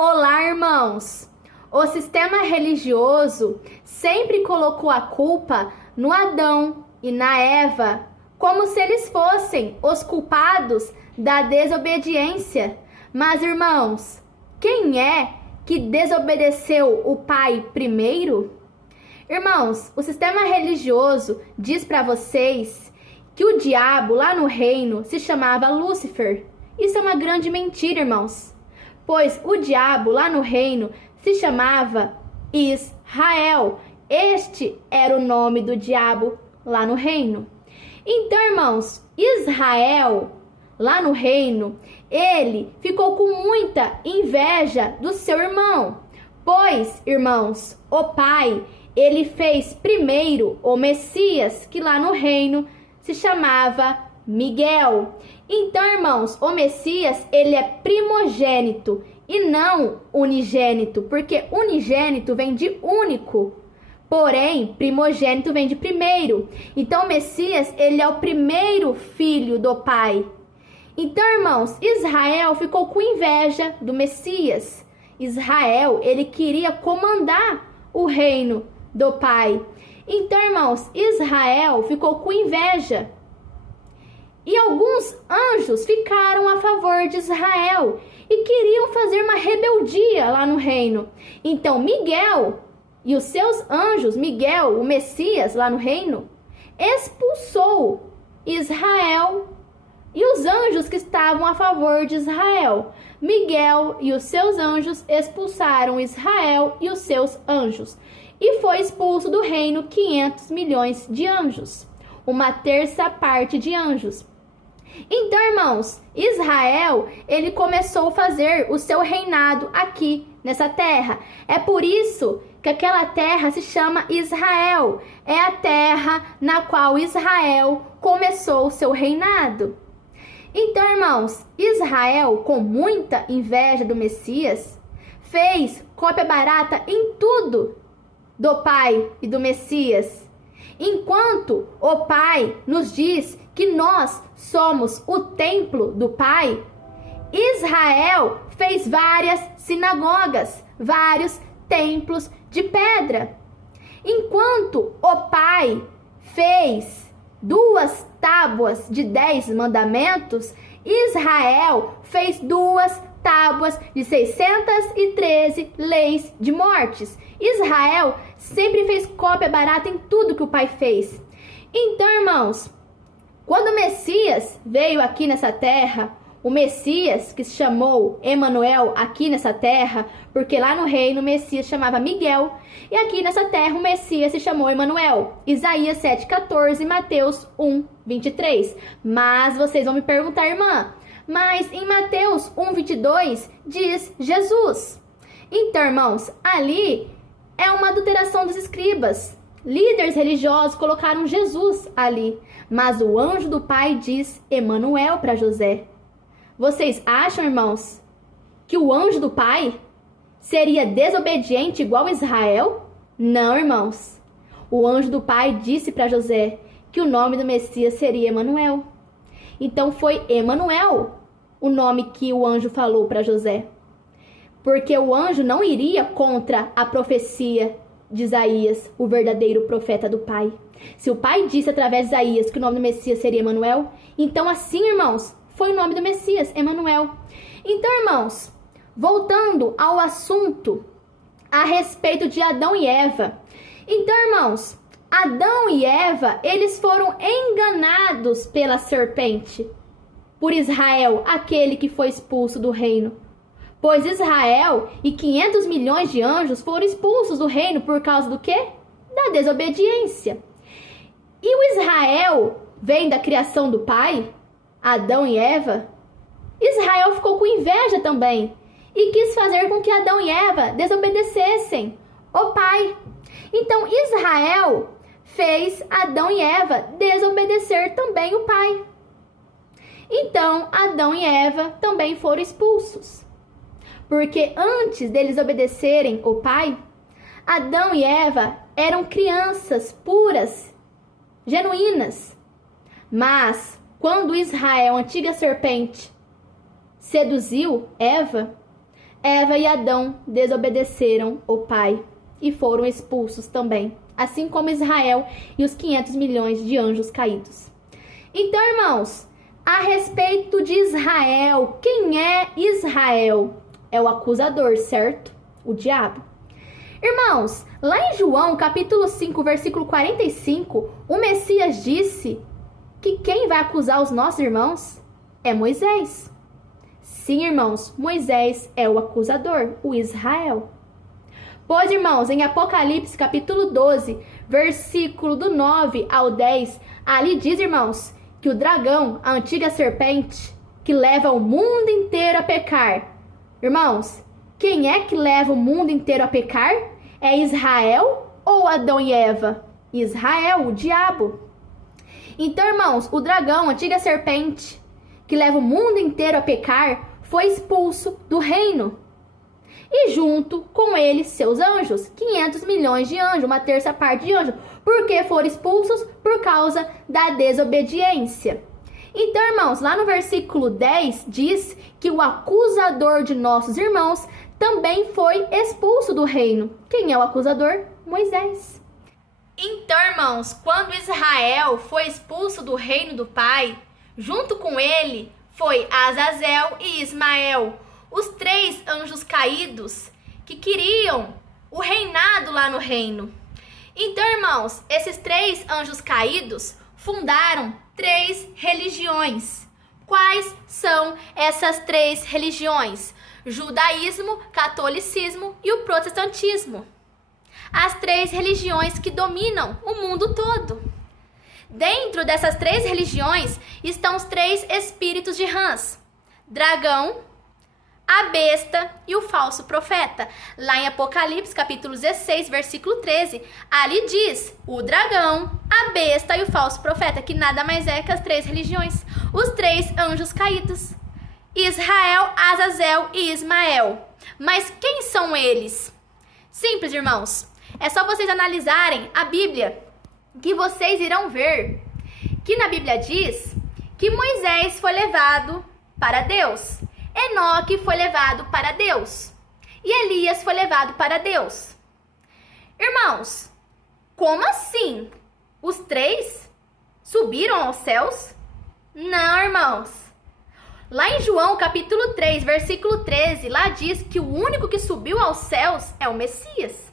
Olá, irmãos! O sistema religioso sempre colocou a culpa no Adão e na Eva, como se eles fossem os culpados da desobediência. Mas, irmãos, quem é que desobedeceu o Pai primeiro? Irmãos, o sistema religioso diz para vocês que o diabo lá no reino se chamava Lúcifer. Isso é uma grande mentira, irmãos. Pois o diabo lá no reino se chamava Israel. Este era o nome do diabo lá no reino. Então, irmãos, Israel lá no reino, ele ficou com muita inveja do seu irmão. Pois, irmãos, o pai, ele fez primeiro o Messias, que lá no reino se chamava Miguel. Então, irmãos, o Messias, ele é primogênito e não unigênito, porque unigênito vem de único, porém, primogênito vem de primeiro. Então, o Messias, ele é o primeiro filho do Pai. Então, irmãos, Israel ficou com inveja do Messias. Israel, ele queria comandar o reino do Pai. Então, irmãos, Israel ficou com inveja. E alguns anjos ficaram a favor de Israel e queriam fazer uma rebeldia lá no reino. Então, Miguel e os seus anjos, Miguel, o Messias lá no reino, expulsou Israel e os anjos que estavam a favor de Israel. Miguel e os seus anjos expulsaram Israel e os seus anjos. E foi expulso do reino 500 milhões de anjos, uma terça parte de anjos. Então, irmãos, Israel, ele começou a fazer o seu reinado aqui nessa terra. É por isso que aquela terra se chama Israel. É a terra na qual Israel começou o seu reinado. Então, irmãos, Israel, com muita inveja do Messias, fez cópia barata em tudo do Pai e do Messias. Enquanto o Pai nos diz que nós somos o templo do Pai, Israel fez várias sinagogas, vários templos de pedra. Enquanto o Pai fez 2 tábuas de 10 mandamentos, Israel fez 2 tábuas de 613 leis de mortes. Israel sempre fez cópia barata em tudo que o Pai fez. Então, irmãos, quando o Messias veio aqui nessa terra, o Messias que se chamou Emanuel aqui nessa terra, porque lá no reino o Messias chamava Miguel, e aqui nessa terra o Messias se chamou Emanuel. Isaías 7,14, Mateus 1,23. Mas vocês vão me perguntar, irmã, mas em Mateus 1,22 diz Jesus. Então, irmãos, ali é uma adulteração dos escribas. Líderes religiosos colocaram Jesus ali, mas o anjo do Pai diz Emanuel para José. Vocês acham, irmãos, que o anjo do Pai seria desobediente igual Israel? Não, irmãos. O anjo do Pai disse para José que o nome do Messias seria Emanuel. Então foi Emanuel o nome que o anjo falou para José. Porque o anjo não iria contra a profecia de Isaías, o verdadeiro profeta do Pai. Se o Pai disse através de Isaías que o nome do Messias seria Emanuel, então assim, irmãos, foi o nome do Messias, Emanuel. Então, irmãos, voltando ao assunto a respeito de Adão e Eva. Então, irmãos, Adão e Eva, eles foram enganados pela serpente, por Israel, aquele que foi expulso do reino. Pois Israel e 500 milhões de anjos foram expulsos do reino por causa do quê? Da desobediência. E o Israel vem da criação do Pai, Adão e Eva. Israel ficou com inveja também e quis fazer com que Adão e Eva desobedecessem o Pai. Então Israel fez Adão e Eva desobedecer também o Pai. Então Adão e Eva também foram expulsos. Porque antes deles obedecerem o Pai, Adão e Eva eram crianças puras, genuínas. Mas quando Israel, a antiga serpente, seduziu Eva, Eva e Adão desobedeceram o Pai e foram expulsos também, assim como Israel e os 500 milhões de anjos caídos. Então, irmãos, a respeito de Israel, quem é Israel? É o acusador, certo? O diabo. Irmãos, lá em João, capítulo 5, versículo 45, o Messias disse que quem vai acusar os nossos irmãos é Moisés. Sim, irmãos, Moisés é o acusador, o Israel. Pois, irmãos, em Apocalipse, capítulo 12, versículo do 9 ao 10, ali diz, irmãos, que o dragão, a antiga serpente, que leva o mundo inteiro a pecar. Irmãos, quem é que leva o mundo inteiro a pecar? É Israel ou Adão e Eva? Israel, o diabo. Então, irmãos, o dragão, a antiga serpente, que leva o mundo inteiro a pecar, foi expulso do reino. E junto com ele, seus anjos, 500 milhões de anjos, uma terça parte de anjos, porque foram expulsos por causa da desobediência. Então, irmãos, lá no versículo 10 diz que o acusador de nossos irmãos também foi expulso do reino. Quem é o acusador? Moisés. Então, irmãos, quando Israel foi expulso do reino do Pai, junto com ele foi Azazel e Ismael, os 3 anjos caídos que queriam o reinado lá no reino. Então, irmãos, esses 3 anjos caídos fundaram 3 religiões. Quais são essas 3 religiões? Judaísmo, catolicismo e o protestantismo. As 3 religiões que dominam o mundo todo. Dentro dessas 3 religiões estão os 3 espíritos de rãs: dragão, a besta e o falso profeta. Lá em Apocalipse, capítulo 16, versículo 13, ali diz o dragão, a besta e o falso profeta, que nada mais é que as 3 religiões, os 3 anjos caídos: Israel, Azazel e Ismael. Mas quem são eles? Simples, irmãos. É só vocês analisarem a Bíblia, que vocês irão ver que na Bíblia diz que Moisés foi levado para Deus, Enoque foi levado para Deus e Elias foi levado para Deus. Irmãos, como assim? Os 3 subiram aos céus? Não, irmãos. Lá em João, capítulo 3, versículo 13, lá diz que o único que subiu aos céus é o Messias.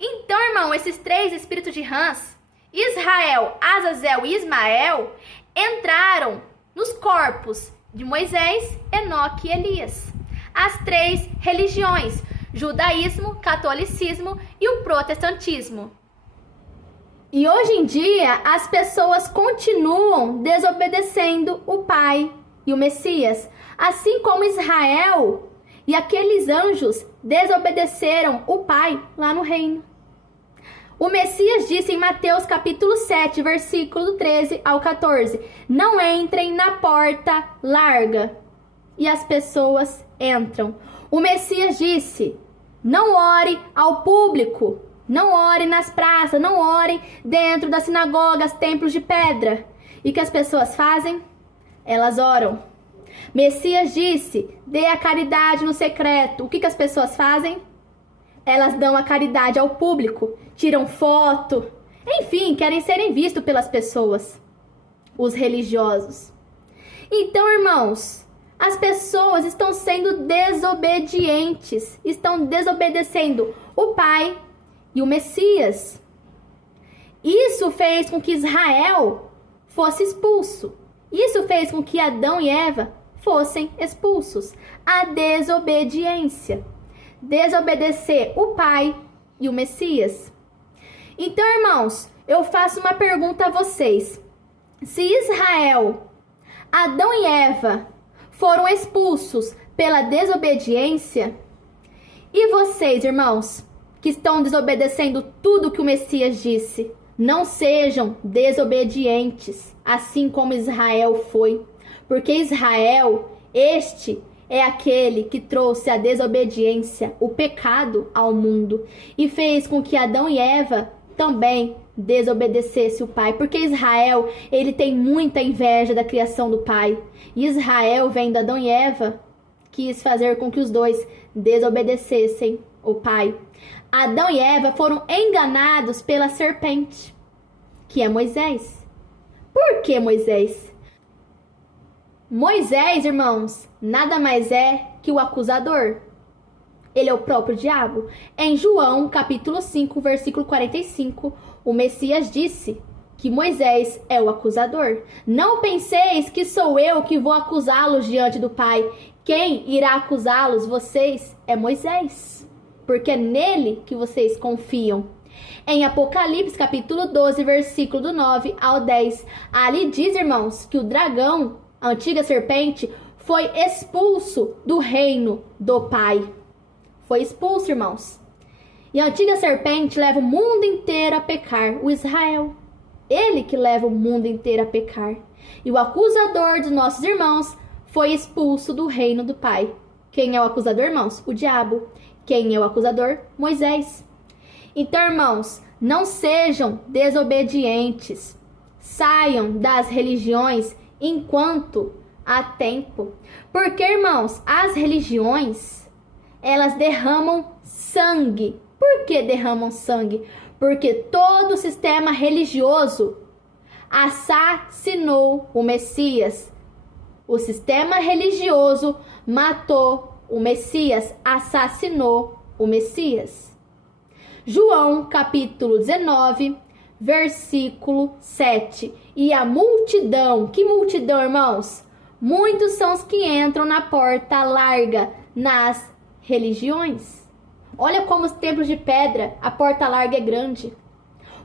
Então, irmão, esses 3 espíritos de rãs, Israel, Azazel e Ismael, entraram nos corpos de Moisés, Enoque e Elias. As 3 religiões: judaísmo, catolicismo e o protestantismo. E hoje em dia, as pessoas continuam desobedecendo o Pai e o Messias, assim como Israel e aqueles anjos desobedeceram o Pai lá no reino. O Messias disse em Mateus capítulo 7, versículo 13 ao 14: não entrem na porta larga. E as pessoas entram. O Messias disse: não ore ao público, não ore nas praças, não ore dentro das sinagogas, templos de pedra. E que as pessoas fazem? Elas oram. Messias disse: dê a caridade no secreto. O que as pessoas fazem? Elas dão a caridade ao público, tiram foto, enfim, querem serem vistos pelas pessoas, os religiosos. Então, irmãos, as pessoas estão sendo desobedientes, estão desobedecendo o Pai e o Messias. Isso fez com que Israel fosse expulso. Isso fez com que Adão e Eva fossem expulsos. A desobediência. Desobedecer o Pai e o Messias. Então, irmãos, eu faço uma pergunta a vocês. Se Israel, Adão e Eva foram expulsos pela desobediência, e vocês, irmãos, que estão desobedecendo tudo que o Messias disse, não sejam desobedientes, assim como Israel foi. Porque Israel, este é aquele que trouxe a desobediência, o pecado ao mundo e fez com que Adão e Eva também desobedecesse o Pai. Porque Israel, ele tem muita inveja da criação do Pai. E Israel vem de Adão e Eva, quis fazer com que os dois desobedecessem o pai. Adão e Eva foram enganados pela serpente, que é Moisés. Por que Moisés? Moisés, irmãos, nada mais é que o acusador. Ele é o próprio diabo. Em João, capítulo 5, versículo 45, o Messias disse que Moisés é o acusador. Não penseis que sou eu que vou acusá-los diante do Pai. Quem irá acusá-los, vocês, é Moisés, porque é nele que vocês confiam. Em Apocalipse, capítulo 12, versículo do 9 ao 10, ali diz, irmãos, que o dragão, a antiga serpente, foi expulso do reino do Pai. Foi expulso, irmãos. E a antiga serpente leva o mundo inteiro a pecar, o Israel. Ele que leva o mundo inteiro a pecar. E o acusador dos nossos irmãos foi expulso do reino do Pai. Quem é o acusador, irmãos? O diabo. Quem é o acusador? Moisés. Então, irmãos, não sejam desobedientes. Saiam das religiões enquanto há tempo. Porque, irmãos, as religiões, elas derramam sangue. Por que derramam sangue? Porque todo o sistema religioso assassinou o Messias. O sistema religioso matou o Messias, assassinou o Messias. João, capítulo 19, versículo 7. E a multidão, que multidão, irmãos? Muitos são os que entram na porta larga nas religiões. Olha como os templos de pedra, a porta larga é grande.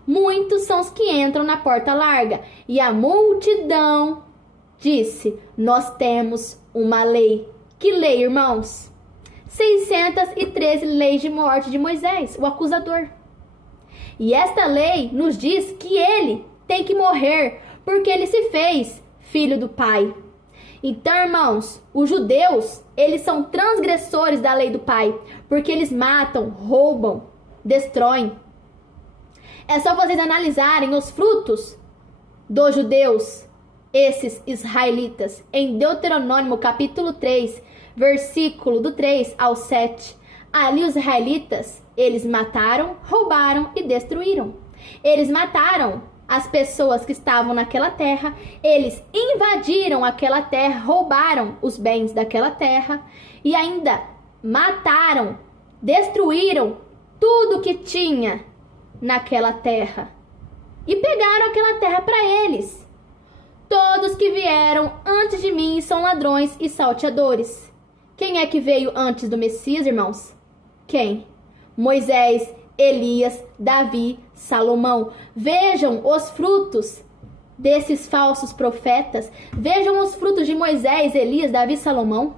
Muitos são os que entram na porta larga. E a multidão disse, nós temos uma lei. Que lei, irmãos? 613 leis de morte de Moisés, o acusador. E esta lei nos diz que ele tem que morrer, porque ele se fez filho do Pai. Então, irmãos, os judeus, eles são transgressores da lei do Pai, porque eles matam, roubam, destroem. É só vocês analisarem os frutos dos judeus, esses israelitas, em Deuteronômio capítulo 3, versículo do 3 ao 7. Ali os israelitas, eles mataram, roubaram e destruíram. Eles mataram as pessoas que estavam naquela terra, eles invadiram aquela terra, roubaram os bens daquela terra e ainda mataram, destruíram tudo que tinha naquela terra e pegaram aquela terra para eles. Todos que vieram antes de mim são ladrões e salteadores. Quem é que veio antes do Messias, irmãos? Quem? Moisés, Elias, Davi, Salomão. Vejam os frutos desses falsos profetas. Vejam os frutos de Moisés, Elias, Davi, Salomão.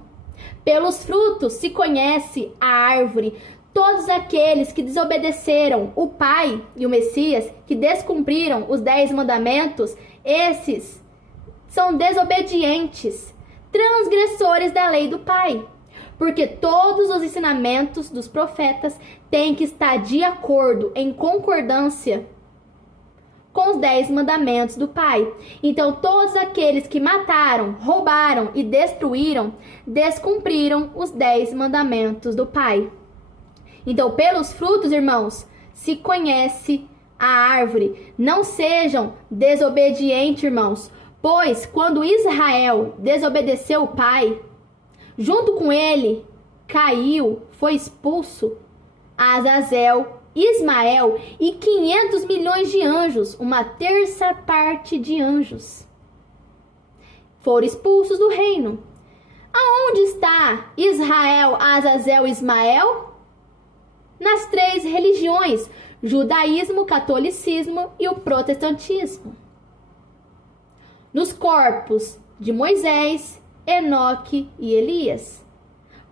Pelos frutos se conhece a árvore. Todos aqueles que desobedeceram o Pai e o Messias, que descumpriram os 10 mandamentos, esses são desobedientes, transgressores da lei do Pai. Porque todos os ensinamentos dos profetas têm que estar de acordo, em concordância com os 10 mandamentos do Pai. Então, todos aqueles que mataram, roubaram e destruíram, descumpriram os 10 mandamentos do Pai. Então, pelos frutos, irmãos, se conhece a árvore. Não sejam desobedientes, irmãos, pois quando Israel desobedeceu o Pai, junto com ele, caiu, foi expulso Azazel, Ismael e 500 milhões de anjos, uma terça parte de anjos. Foram expulsos do reino. Aonde está Israel, Azazel e Ismael? Nas 3 religiões, judaísmo, catolicismo e o protestantismo. Nos corpos de Moisés, Enoque e Elias.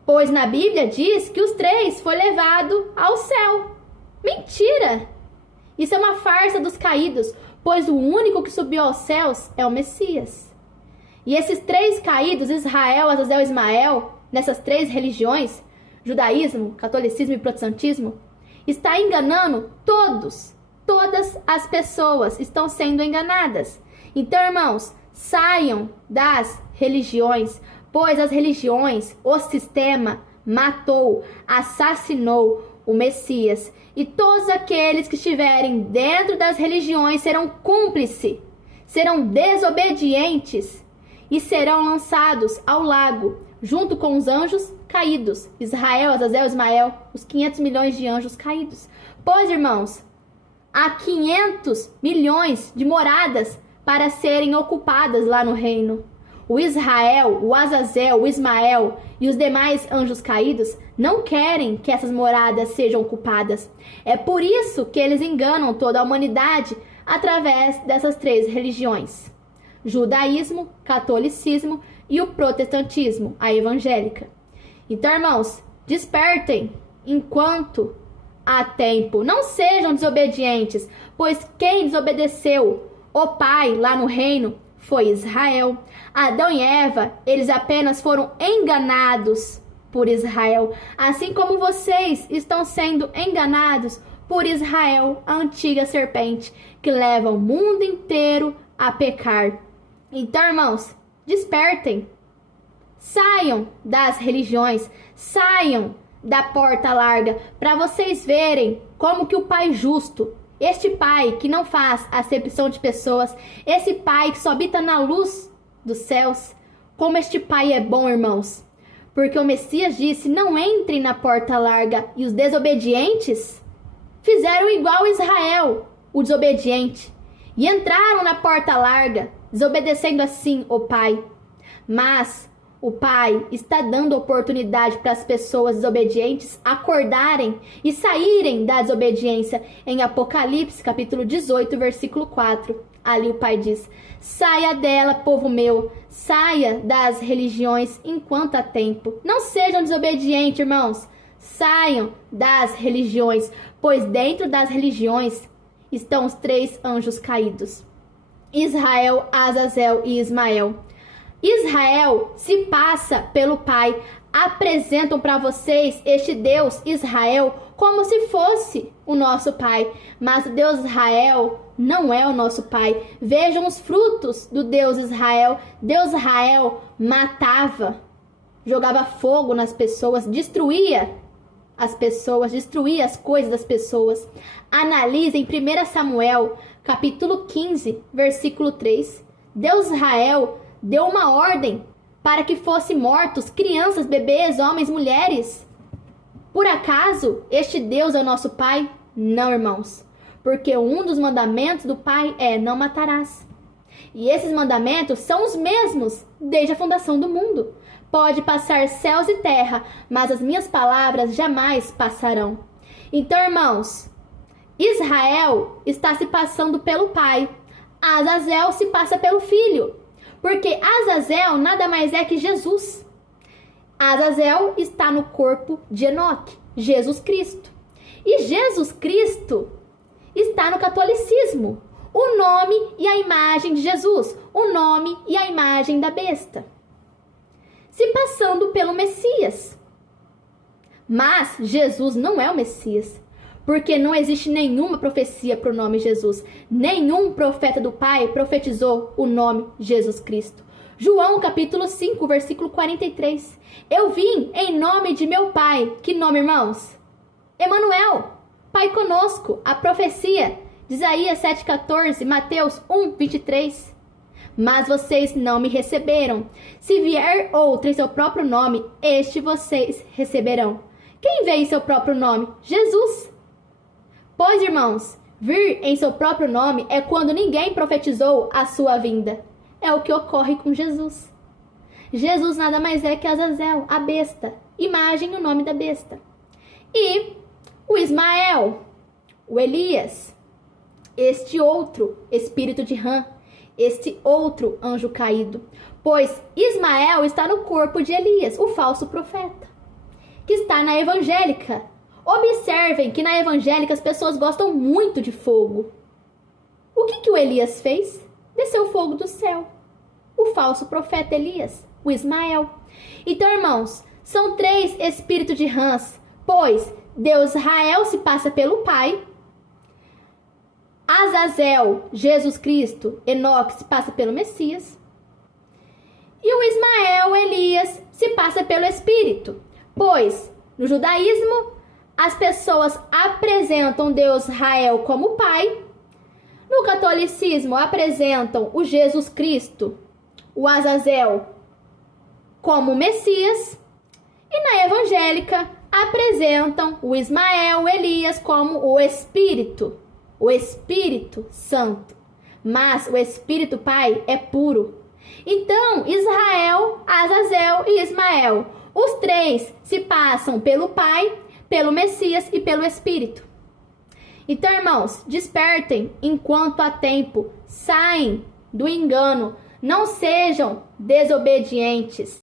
Pois na Bíblia diz que os 3 foi levado ao céu. Mentira! Isso é uma farsa dos caídos, pois o único que subiu aos céus é o Messias. E esses 3 caídos, Israel, Azazel e Ismael, nessas 3 religiões, judaísmo, catolicismo e protestantismo, está enganando todas as pessoas estão sendo enganadas. Então, irmãos, saiam das religiões, pois as religiões, o sistema, matou, assassinou o Messias. E todos aqueles que estiverem dentro das religiões serão cúmplices, serão desobedientes e serão lançados ao lago, junto com os anjos caídos. Israel, Azazel, Ismael, os 500 milhões de anjos caídos. Pois, irmãos, há 500 milhões de moradas para serem ocupadas lá no reino. O Israel, o Azazel, o Ismael e os demais anjos caídos não querem que essas moradas sejam ocupadas. É por isso que eles enganam toda a humanidade através dessas 3 religiões: judaísmo, catolicismo e o protestantismo, a evangélica. Então, irmãos, despertem enquanto há tempo. Não sejam desobedientes, pois quem desobedeceu o Pai lá no reino foi Israel. Adão e Eva, eles apenas foram enganados por Israel, assim como vocês estão sendo enganados por Israel, a antiga serpente que leva o mundo inteiro a pecar. Então, irmãos, despertem. Saiam das religiões, saiam da porta larga, para vocês verem como que o Pai justo, este Pai que não faz acepção de pessoas, esse Pai que só habita na luz dos céus, como este Pai é bom, irmãos. Porque o Messias disse: não entrem na porta larga. E os desobedientes fizeram igual Israel, o desobediente, e entraram na porta larga, desobedecendo assim o Pai. Mas o Pai está dando oportunidade para as pessoas desobedientes acordarem e saírem da desobediência. Em Apocalipse, capítulo 18, versículo 4. Ali o Pai diz: saia dela, povo meu, saia das religiões enquanto há tempo. Não sejam desobedientes, irmãos. Saiam das religiões, pois dentro das religiões estão os 3 anjos caídos: Israel, Azazel e Ismael. Israel se passa pelo Pai. Apresentam para vocês este Deus Israel como se fosse o nosso Pai. Mas o Deus Israel não é o nosso Pai. Vejam os frutos do Deus Israel. Deus Israel matava, jogava fogo nas pessoas, destruía as pessoas, destruía as coisas das pessoas. Analisem 1 Samuel, capítulo 15, versículo 3. Deus Israel deu uma ordem para que fossem mortos crianças, bebês, homens, mulheres. Por acaso este Deus é o nosso Pai? Não, irmãos. Porque um dos mandamentos do Pai é: não matarás. E esses mandamentos são os mesmos desde a fundação do mundo. Pode passar céus e terra, mas as minhas palavras jamais passarão. Então, irmãos, Israel está se passando pelo Pai. Azazel se passa pelo Filho. Porque Azazel nada mais é que Jesus. Azazel está no corpo de Enoque, Jesus Cristo. E Jesus Cristo está no catolicismo. O nome e a imagem de Jesus. O nome e a imagem da besta. Se passando pelo Messias. Mas Jesus não é o Messias. Porque não existe nenhuma profecia para o nome Jesus. Nenhum profeta do Pai profetizou o nome Jesus Cristo. João capítulo 5, versículo 43. Eu vim em nome de meu Pai. Que nome, irmãos? Emanuel, Pai conosco. A profecia de Isaías 7,14, Mateus 1, 23. Mas vocês não me receberam. Se vier outro em seu próprio nome, este vocês receberão. Quem veio em seu próprio nome? Jesus. Pois, irmãos, vir em seu próprio nome é quando ninguém profetizou a sua vinda. É o que ocorre com Jesus. Jesus nada mais é que Azazel, a besta. Imagem o nome da besta. E o Ismael, o Elias, este outro espírito de Rã, este outro anjo caído. Pois Ismael está no corpo de Elias, o falso profeta, que está na evangélica. Observem que na evangélica as pessoas gostam muito de fogo. O que o Elias fez? Desceu fogo do céu. O falso profeta Elias, o Ismael. Então, irmãos, são 3 espíritos de rãs, pois Deus Israel se passa pelo Pai, Azazel, Jesus Cristo, Enoque se passa pelo Messias, e o Ismael, Elias, passa pelo Espírito. Pois, no judaísmo, as pessoas apresentam Deus Israel como Pai. No catolicismo, apresentam o Jesus Cristo, o Azazel, como Messias. E na evangélica, apresentam o Ismael, o Elias, como o Espírito Santo. Mas o Espírito Pai é puro. Então, Israel, Azazel e Ismael, os três se passam pelo Pai, pelo Messias e pelo Espírito. Então, irmãos, despertem enquanto há tempo, saem do engano, não sejam desobedientes.